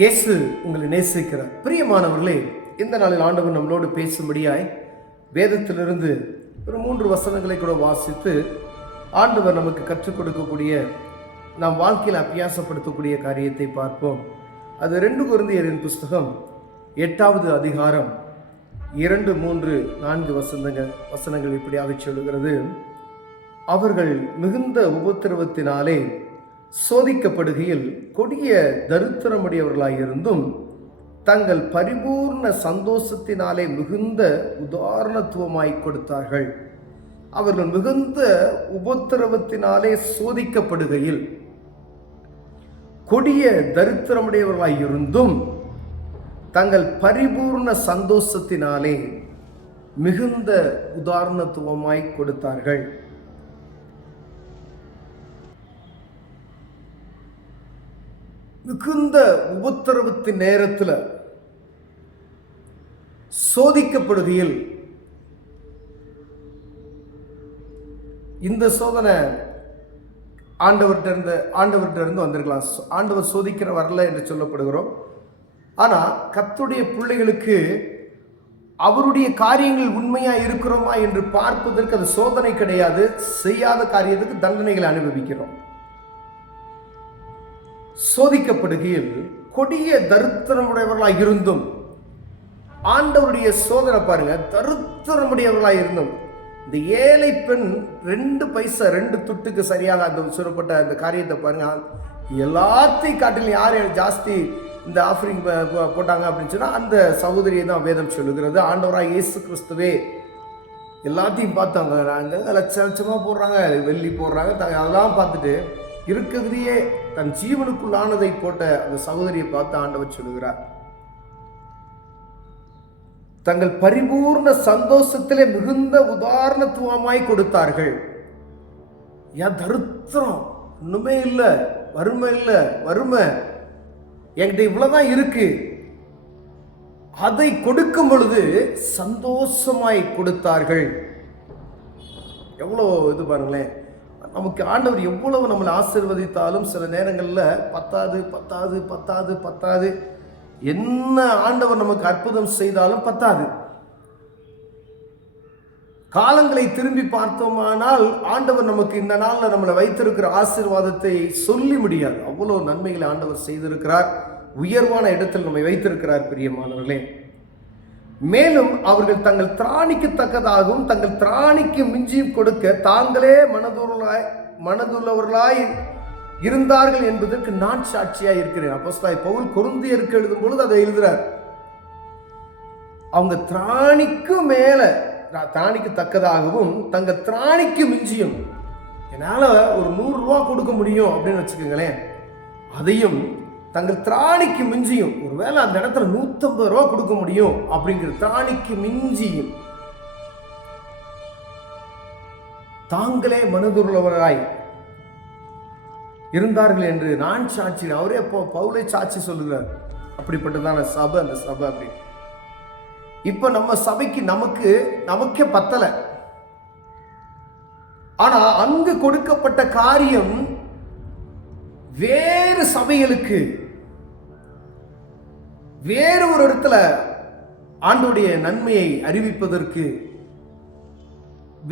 இயேசு உங்களை நேசிக்கிறார். பிரியமானவர்களே, இந்த நாளில் ஆண்டவர் நம்மளோடு பேசும்படியாய் வேதத்திலிருந்து ஒரு 3 வசனங்களை கூட வாசித்து ஆண்டவர் நமக்கு கற்றுக் கொடுக்கக்கூடிய, நாம் வாழ்க்கையில் அபியாசப்படுத்தக்கூடிய காரியத்தை பார்ப்போம். அது 2 கொரிந்தியரின் புஸ்தகம் 8வது அதிகாரம் 2, 3, 4 வசனங்கள் இப்படியாக சொல்லுகிறது. அவர்கள் மிகுந்த உபத்திரவத்தினாலே சோதிக்கப்படுகையில் கொடிய தரித்திரமுடையவர்களாயிருந்தும் தங்கள் பரிபூர்ண சந்தோஷத்தினாலே மிகுந்த உதாரணத்துவமாய் கொடுத்தார்கள். அவர்கள் மிகுந்த உபத்திரவத்தினாலே சோதிக்கப்படுகையில் கொடிய தரித்திரமுடையவர்களாயிருந்தும் தங்கள் பரிபூர்ண சந்தோஷத்தினாலே மிகுந்த உதாரணத்துவமாய் கொடுத்தார்கள். மிகுந்த உபத்திரவத்தின் நேரத்தில் சோதிக்கப்படுகையில், இந்த சோதனை ஆண்டவர்கிட்ட இருந்து வந்திருக்கலாம். ஆண்டவர் சோதிக்கிற வரல என்று சொல்லப்படுகிறோம். ஆனால் கர்த்தருடைய பிள்ளைகளுக்கு அவருடைய காரியங்கள் உண்மையா இருக்கிறோமா என்று பார்ப்பதற்கு அது சோதனை கிடையாது. செய்யாத காரியத்துக்கு தண்டனைகளை அனுபவிக்கிறோம். சோதிக்கப்படுகையில் கொடிய தரித்திரமுடையவர்களாய் இருந்தும், ஆண்டவருடைய சோதனை பாருங்க, தரித்திரமுடையவர்களாய் இருந்தும். இந்த ஏழை பெண் 2 பைசா 2 துட்டுக்கு சரியாக அந்த சொல்லப்பட்ட அந்த காரியத்தை பாருங்க. எல்லாத்தையும் காட்டிலும் யார் ஜாஸ்தி இந்த ஆஃபரிங் போட்டாங்க அப்படின்னு சொன்னா அந்த சகோதரியை தான் வேதம் சொல்லுகிறது. ஆண்டவராக இயேசு கிறிஸ்துவே எல்லாத்தையும் பார்த்தாங்க. நாங்கள் லட்சமா போடுறாங்க, வெள்ளி போடுறாங்க, அதெல்லாம் பார்த்துட்டு இருக்கிறதையே தன் ஜீவனுக்குள்ளானதை போட்ட அந்த சகோதரியை பார்த்து ஆண்டவர் சொல்லுகிறார், தங்கள் பரிபூர்ண சந்தோஷத்திலே மிகுந்த உதாரணத்துவமாய் கொடுத்தார்கள். ஏன் தரித்திரம், ஒண்ணுமே இல்லை, வறுமை இல்லை, வறுமை என்கிட்ட இவ்வளவுதான் இருக்கு, அதை கொடுக்கும் பொழுது சந்தோஷமாய் கொடுத்தார்கள். எவ்வளோ இது பாருங்களேன். நமக்கு ஆண்டவர் எவ்வளவு நம்மளை ஆசீர்வதித்தாலும் சில நேரங்களில் பத்தாது, என்ன ஆண்டவர் நமக்கு அற்புதம் செய்தாலும் பத்தாது. காலங்களை திரும்பி பார்த்தோமானால் ஆண்டவர் நமக்கு இந்த நாளில் நம்மளை வைத்திருக்கிற ஆசீர்வாதத்தை சொல்லி முடியாது. அவ்வளவு நன்மைகளை ஆண்டவர் செய்திருக்கிறார். உயர்வான இடத்தில் நம்மை வைத்திருக்கிறார். பிரியமானவர்களே, மேலும் அவர்கள் தங்கள் திராணிக்கு தக்கதாகவும் தங்கள் திராணிக்கு மிஞ்சியும் கொடுக்க தாங்களே மனதுள்ளவர்களாய் இருந்தார்கள் என்பதற்கு நான் சாட்சியாக இருக்கிறேன். அப்போஸ்தலனாகிய பவுல் கொரிந்தியருக்கு எழுதும் பொழுது அதை எழுதுறார். அவங்க திராணிக்கு மேல, திராணிக்கு தக்கதாகவும் தங்கள் திராணிக்கு மிஞ்சியும், என்னால் ஒரு 100 ரூபா கொடுக்க முடியும் அப்படின்னு வச்சுக்கோங்களேன், அதையும் தங்கள் திராணிக்கு மிஞ்சியும், ஒருவேளை அந்த இடத்துல 150 ரூபா கொடுக்க முடியும் அப்படிங்கிற திராணிக்கு மிஞ்சியும் தாங்களே மனதுள்ளவராய் இருந்தார்கள் என்று நான் சாட்சி. அவரே பவுலே சாட்சி சொல்லுகிறார். அப்படிப்பட்டதான சபை அந்த சபை. அப்படி இப்ப நம்ம சபைக்கு நமக்கே பத்தல. ஆனா அங்கு கொடுக்கப்பட்ட காரியம் வேறு சபைகளுக்கு, வேறு ஒரு இடத்துல ஆண்டவருடைய நன்மையை அறிவிப்பதற்கு,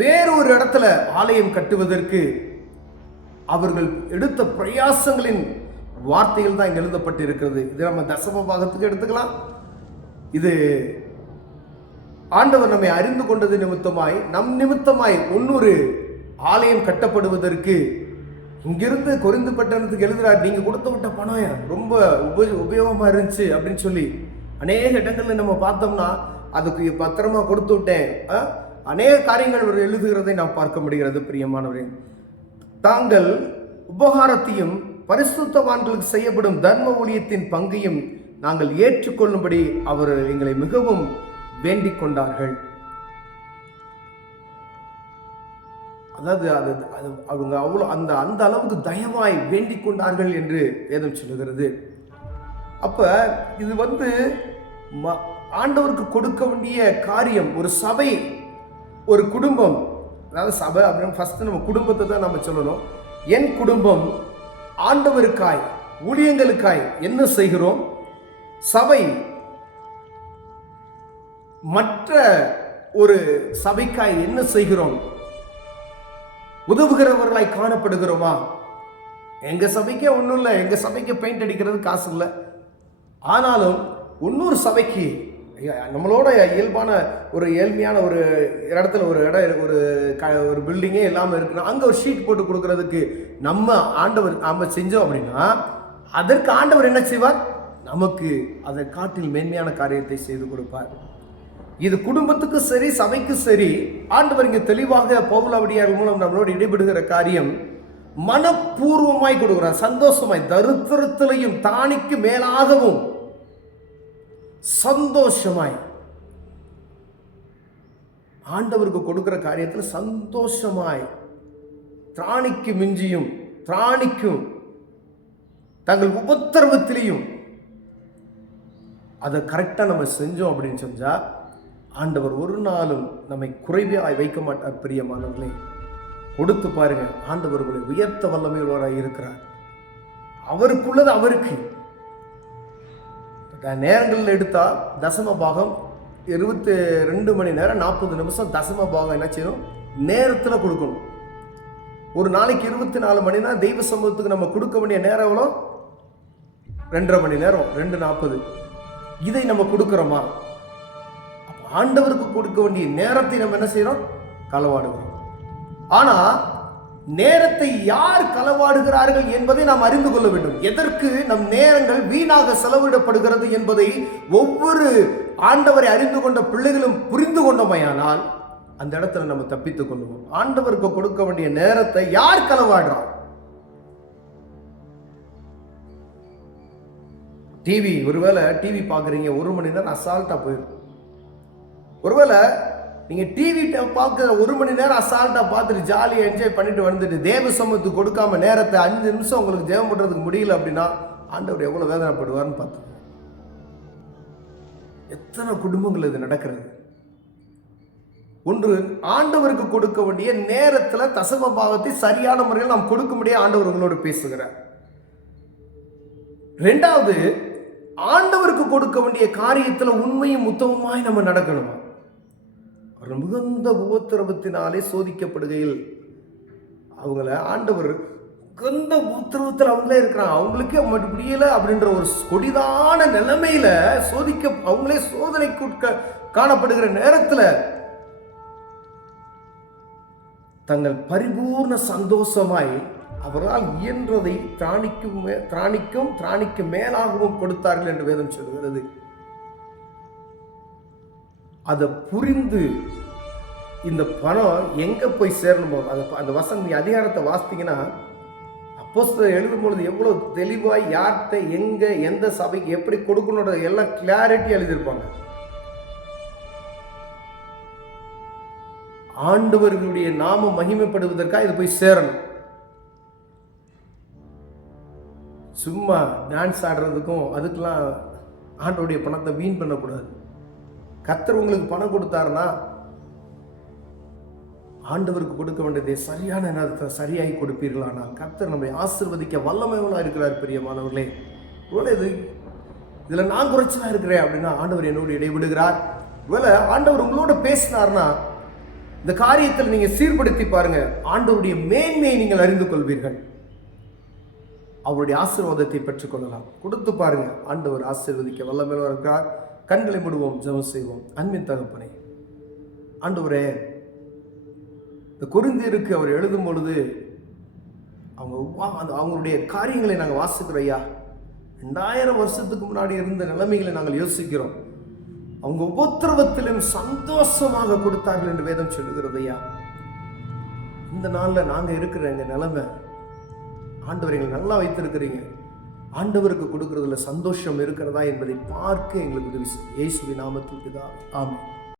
வேறு ஒரு இடத்துல ஆலயம் கட்டுவதற்கு அவர்கள் எடுத்த பிரயாசங்களின் வார்த்தைகள் தான் இங்க எழுதப்பட்டு இருக்கிறது. இது நம்ம தசம பாகத்துக்கு எடுத்துக்கலாம். இது ஆண்டவர் நம்மை அறிந்து கொண்டது நிமித்தமாய், நம் நிமித்தமாய் இன்னொரு ஆலயம் கட்டப்படுவதற்கு இங்கிருந்து கொரிந்து பட்டணத்துக்கு எழுதுறார். நீங்க கொடுத்து விட்ட பணம் ரொம்ப உபயோகமா இருந்துச்சு அப்படின்னு சொல்லி அநேக இடங்கள்ல நம்ம பார்த்தோம்னா அதுக்கு பத்திரமா கொடுத்து விட்டேன், அநேக காரியங்கள் எழுதுகிறதை நாம் பார்க்க முடிகிறது. பிரியமானவரே, தாங்கள் உபகாரத்தையும் பரிசுத்தவான்களுக்கு செய்யப்படும் தர்ம ஊழியத்தின் பங்கையும் நாங்கள் ஏற்றுக்கொள்ளும்படி அவர் எங்களை மிகவும் வேண்டிக் கொண்டார்கள். அதாவது அவங்க அவ்வளோ அந்த அளவுக்கு தயவாய் வேண்டிக் கொண்டார்கள் என்று வேதம் சொல்லுகிறது. அப்ப இது ஆண்டவருக்கு கொடுக்க வேண்டிய காரியம். ஒரு சபை, ஒரு குடும்பம், அதாவது சபை அப்படின்னு ஃபர்ஸ்ட் நம்ம குடும்பத்தை தான் நம்ம சொல்லணும். என் குடும்பம் ஆண்டவருக்காய் ஊழியங்களுக்காய் என்ன செய்கிறோம், சபை மற்ற ஒரு சபைக்காய் என்ன செய்கிறோம்? உதவுகிறவர்களாய் காணப்படுகிறோமா? எங்க சபைக்கே ஒன்றும் இல்லை, எங்க சபைக்கு பெயிண்ட் அடிக்கிறது காசு இல்லை, ஆனாலும் இன்னொரு சபைக்கு நம்மளோட இயல்பான ஒரு ஏழ்மையான ஒரு இடத்துல ஒரு இடம் ஒரு பில்டிங்கே இல்லாமல் இருக்குன்னா அங்கே ஒரு ஷீட் போட்டு கொடுக்கறதுக்கு நம்ம செஞ்சோம் அப்படின்னா அதற்கு ஆண்டவர் என்ன செய்வார்? நமக்கு அதை காட்டில் மேன்மையான காரியத்தை செய்து கொடுப்பார். இது குடும்பத்துக்கு சரி, சபைக்கு சரி. ஆண்டவர் இங்கே தெளிவாக பவுலடியார் மூலம் நம்மளோடு இடைபெறுகிற காரியம் மனப்பூர்வமாய் கொடுக்கிறார், சந்தோஷமாய், தரித்திரத்திலையும் தானிக்கு மேலாகவும் சந்தோஷமாய். ஆண்டவருக்கு கொடுக்கிற காரியத்தில் சந்தோஷமாய், திராணிக்கு மிஞ்சியும் திராணிக்கும் தங்கள் உபத்திரவத்திலையும் அதை கரெக்டா நம்ம செஞ்சோம் அப்படின்னு செஞ்சா ஆண்டவர் ஒரு நாளும் நம்மை குறைவாய் வைக்க மாட்டார். பிரியமானவர்களே, கொடுத்து பாருங்க, ஆண்டவர்களை உயர்த்த வல்லமையுள்ளவராய் இருக்கிறார். அவருக்குள்ளது அவருக்கு. நேரங்களில் எடுத்தா தசம பாகம் 22 மணி நேரம் 40 நிமிஷம் தசம பாகம் என்ன செய்யணும்? நேரத்தில் கொடுக்கணும். ஒரு நாளைக்கு 24 மணி நேரம் தெய்வ சமூகத்துக்கு நம்ம கொடுக்க வேண்டிய நேரம் எவ்வளோ? 2.5 மணி நேரம், 2:40. இதை நம்ம கொடுக்கிறோமா? ஆண்டவருக்கு கொடுக்க வேண்டிய நேரத்தை நம்ம என்ன செய்யறோம்? களவாடுகிறோம். ஆனா நேரத்தை யார் களவாடுகிறார்கள் என்பதை நாம் அறிந்து கொள்ள வேண்டும். எதற்கு நம் நேரங்கள் வீணாக செலவிடப்படுகிறது என்பதை ஒவ்வொரு ஆண்டவரை அறிந்து கொண்ட பிள்ளைகளும் புரிந்து கொண்டோமையானால் அந்த இடத்துல நம்ம தப்பித்துக் கொள்வோம். ஆண்டவருக்கு கொடுக்க வேண்டிய நேரத்தை யார் களவாடுறார்? டிவி, ஒருவேளை டிவி பார்க்குறீங்க, 1 மணி நேரம் அசால்ட்டா போயிடும். ஒருவேளை நீங்க டிவி பார்க்குற 1 மணி நேரம் அசால்ட்டா பார்த்துட்டு ஜாலியாக என்ஜாய் பண்ணிட்டு வந்துட்டு தேவ சமூகத்துக்கு கொடுக்காம நேரத்தை 5 நிமிஷம் உங்களுக்கு ஜெபம் பண்றதுக்கு முடியல அப்படின்னா ஆண்டவர் எவ்வளவு வேதனைப்படுவார்னு பார்த்து. எத்தனை குடும்பங்கள் இது நடக்கிறது? ஒன்று, ஆண்டவருக்கு கொடுக்க வேண்டிய நேரத்தில் தசம பாகத்தை சரியான முறையில் நாம் கொடுக்க முடியாது. ஆண்டவர் உங்களோடு பேசுகிறார். 2வது, ஆண்டவருக்கு கொடுக்க வேண்டிய காரியத்தில் உண்மையும் உத்தமமாய் நம்ம நடக்கணுமா? ஒரு மிகுந்த உபத்திரவத்தினாலே சோதிக்கப்படுகையில் அவங்கள ஆண்டவர் மிகுந்த உபத்திரவத்தில் அவங்களே இருக்கிறாங்க, அவங்களுக்கே முடியல அப்படின்ற ஒரு கொடிதான நிலைமையில அவங்களே சோதனைக்கு காணப்படுகிற நேரத்தில் தங்கள் பரிபூர்ண சந்தோஷமாய் அவர்களால் இயன்றதை திராணிக்கும் மேலாகவும் கொடுத்தார்கள் என்று வேதம் சொல்கிறது. அதை புரிந்து இந்த பணம் எங்க போய் சேரணுமோ அந்த வசனம் அதிகாரத்தை வாசித்தீங்கன்னா அப்போஸ்தலர் எழுதும் பொழுது எவ்வளவு தெளிவாய் யார்கிட்ட எங்க எந்த சபைக்கு எப்படி கொடுக்கணும் எல்லாம் கிளாரிட்டி எழுதியிருப்பாங்க. ஆண்டவர்களுடைய நாமம் மகிமைப்படுவதற்காக இது போய் சேரணும். சும்மா டான்ஸ் ஆடுறதுக்கும் அதுக்கெல்லாம் ஆண்டவருடைய பணத்தை வீண் பண்ணக்கூடாது. கர்த்தர் உங்களுக்கு பணம் கொடுத்தாருன்னா ஆண்டவருக்கு கொடுக்க வேண்டியதை சரியான நேரத்தை சரியாகி கொடுப்பீர்களானால் கர்த்தர் நம்மை ஆசீர்வதிக்க வல்லமையுள்ளவராக இருக்கிறார். பிரியமானவர்களே, இதுல நான் குறைச்சலா இருக்கிறேன் அப்படின்னா ஆண்டவர் என்னோடு இடைவிடுகிறார். ஒருவேளை ஆண்டவர் உங்களோட பேசினார்னா இந்த காரியத்தில் நீங்க சீர்படுத்தி பாருங்க, ஆண்டவருடைய மேன்மையை நீங்கள் அறிந்து கொள்வீர்கள், அவருடைய ஆசீர்வாதத்தை பெற்றுக்கொள்ளலாம். கொடுத்து பாருங்க, ஆண்டவர் ஆசீர்வதிக்க வல்லமையுள்ளவராக இருக்கிறார். கண்களை மூடுவோம், ஜெபம் செய்வோம். அன்பின் தகப்பனே, ஆண்டவரே, இந்த கொரிந்தியருக்கு அவர் எழுதும் பொழுது அவங்களுடைய காரியங்களை நாங்கள் வாசிக்கிறோம் ஐயா. 2000 வருஷத்துக்கு முன்னாடி இருந்த நிலைமைகளை நாங்கள் யோசிக்கிறோம். அவங்க உபத்திரவத்திலும் சந்தோஷமாக கொடுத்தார்கள் என்று வேதம் சொல்லுகிறது ஐயா. இந்த நாளில் நாங்கள் இருக்கிற எங்க நிலைமை ஆண்டவர் எங்களை நல்லா வைத்திருக்கிறீங்க. ஆண்டவருக்கு கொடுக்கறதுல சந்தோஷம் இருக்கிறதா என்பதை பார்க்க எங்களுக்கு உதவி செய்யும். இயேசுவின் நாமத்தில் பிதாவே, ஆமென்.